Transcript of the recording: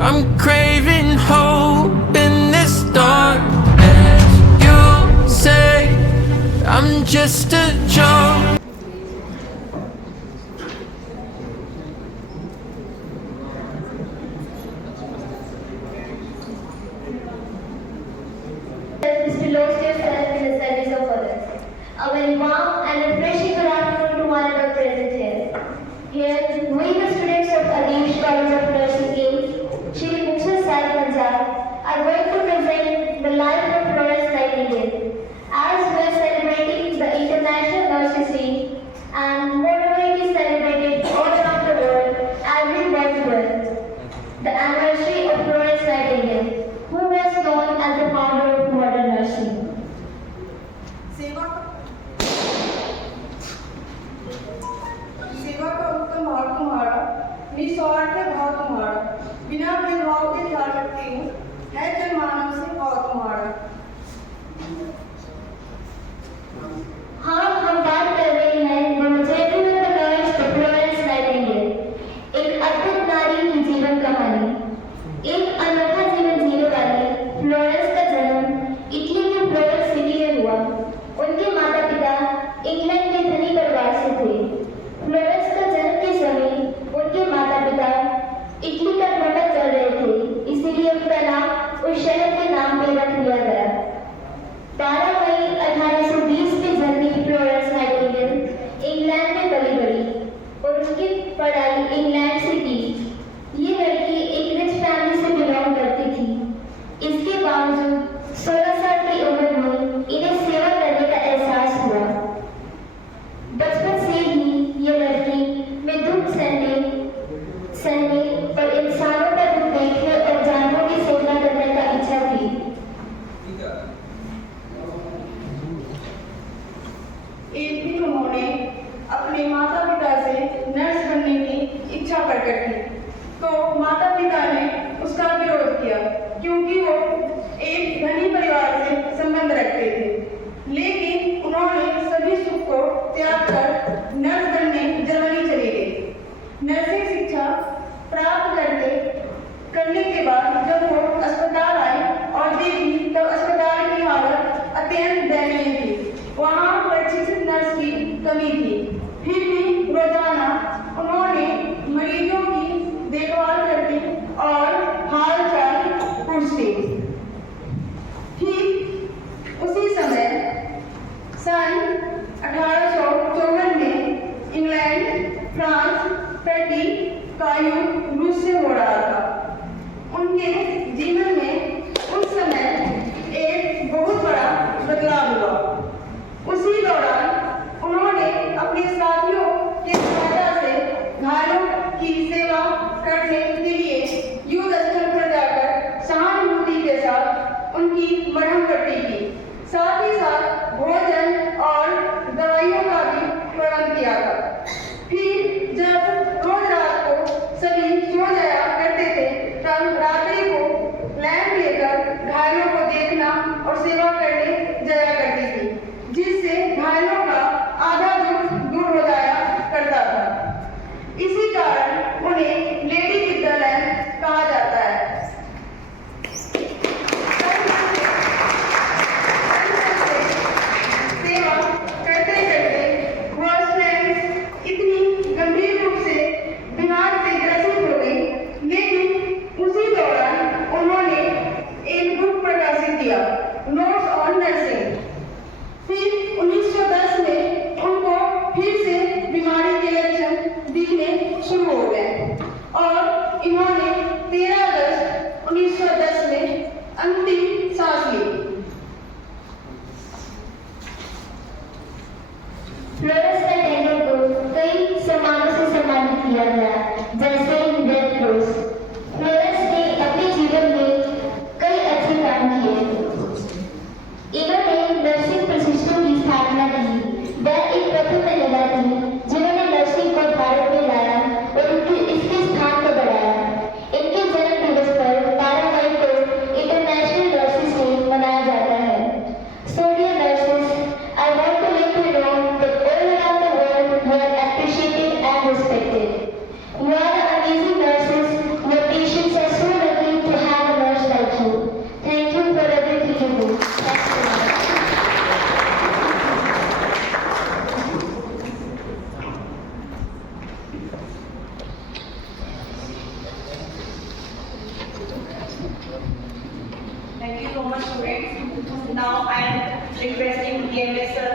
I'm craving hope in this darkness. You say I'm just a joke. Is to lose yourself in the service of others. A very warm and refreshing good afternoon to one and all present here. Here, we the students of Adish College of Nursing AIMS, Shri Muksha Sai Punjab, are going to present the life of Florence Nightingale. As we are celebrating the International Nurses Week, and moreover it is celebrated all around the world every month. The anniversary of Florence Nightingale, who was known as the founder of modern nursing. सेवा का उत्तम भाव तुम्हारा, निस्वार्थ भाव तुम्हारा, बिना भेदभाव के ख्याल रखती हूँ, है जनमानव से भाव तुम्हारा। हाँ, हम बात कर रहे हैं Longevity of the Nurse of Florence Nightingale, एक अद्भुत नारी की जीवन कहानी। एक अनोखा जीवन जीने वाली फ्लोरेंस का जन्म इटली के फ्लोरेंस सिटी में हुआ। उनके माता पिता इंग्लैंड के धनी परिवार से थे। फ्लोरेंस का जन्म के समय उनके माता पिता इटली का भ्रमण कर रहे थे, इसीलिए उनका नाम उस शहर के नाम पे रख दिया गया। 12 मई 1820 में जन्मी फ्लोरेंस नाइटिंगेल इंग्लैंड में पली बड़ी और उसकी पढ़ाई इंग्लैंड से की। ये लड़की एक रिच फैमिली से बिलोंग करती थी। इसके बावजूद 16 साल की उम्र में इन्हें सेवा करने का एहसास हुआ। बचपन से ही ये लड़की में दुख सहने और इंसानों का दुख देखने और जानवरों की सेवा करने का इच्छा थी। एक दिन उन्होंने अपने माता पिता से नर्स बनने की इच्छा प्रकट की, तो माता पिता ने उसका विरोध किया क्योंकि वो एक धनी परिवार से संबंध रखते थे। लेकिन उन्होंने सभी सुख को त्याग कर नर्स बनने जर्मनी चले गए। नर्सिंग शिक्षा प्राप्त करने के बाद जब वो अस्पताल आए और देखी तब अस्पताल की हालत अत्यंत दयनीय थी। वहाँ प्रशिक्षित नर्स की कमी थी। फिर भी रोजाना उन्होंने मरीजों की देखभाल करती और हाल चाल पूछती। ठीक उसी समय सन 1854 में इंग्लैंड, फ्रांस, पैटी का युद्ध रूस से हो रहा था। उनके जीवन में उस समय एक बहुत बड़ा बदलाव हुआ। उसी दौरान उन्होंने अपने साथियों के सहायता से घायलों की सेवा करने के लिए युद्ध स्थल पर जाकर सहानुभूति के साथ उनकी मरहम पट्टी की। साथ ही साथ भोजन और दवाइयों का भी प्रबंध किया था। फिर जब रोज रात को सभी सो जाया करते थे, तब रात्रि को लैंप लेकर घायलों को देखना और सेवा करने जाया करती थी, जिससे घायलों का आधा दुख दूर हो जाया करता था। इसी कारण उन्हें लेडी विद द लैंप कहा जाता है। सेवा करते करते वॉशलैंड इतनी गंभीर रूप से बीमार से ग्रसित हो गई, लेकिन उसी दौरान उन्होंने एक बुक प्रकाशित किया, नोट्स ऑन नर्सिंग। फिर 1910 में उनको फिर से बीमारी के लक्षण दिखने शुरू हो गए और इन्होंने 13 अगस्त 1910 में अंतिम सांस ली। फ्लोरेंस नाइटिंगेल को कई सम्मानों से सम्मानित किया गया, जैसे रेड क्रॉस। फ्लोरेंस ने अपने जीवन में कई अच्छे काम किए। इन्होंने नर्सिंग प्रशिक्षण की स्थापना की। वह एक प्रथम महिला थी जिन्होंने नर्सिंग को भारत में लाया और इसके स्थान को बढ़ाया। इनके जन्म दिवस पर 12 मई को international students. Now I am requesting DMS sir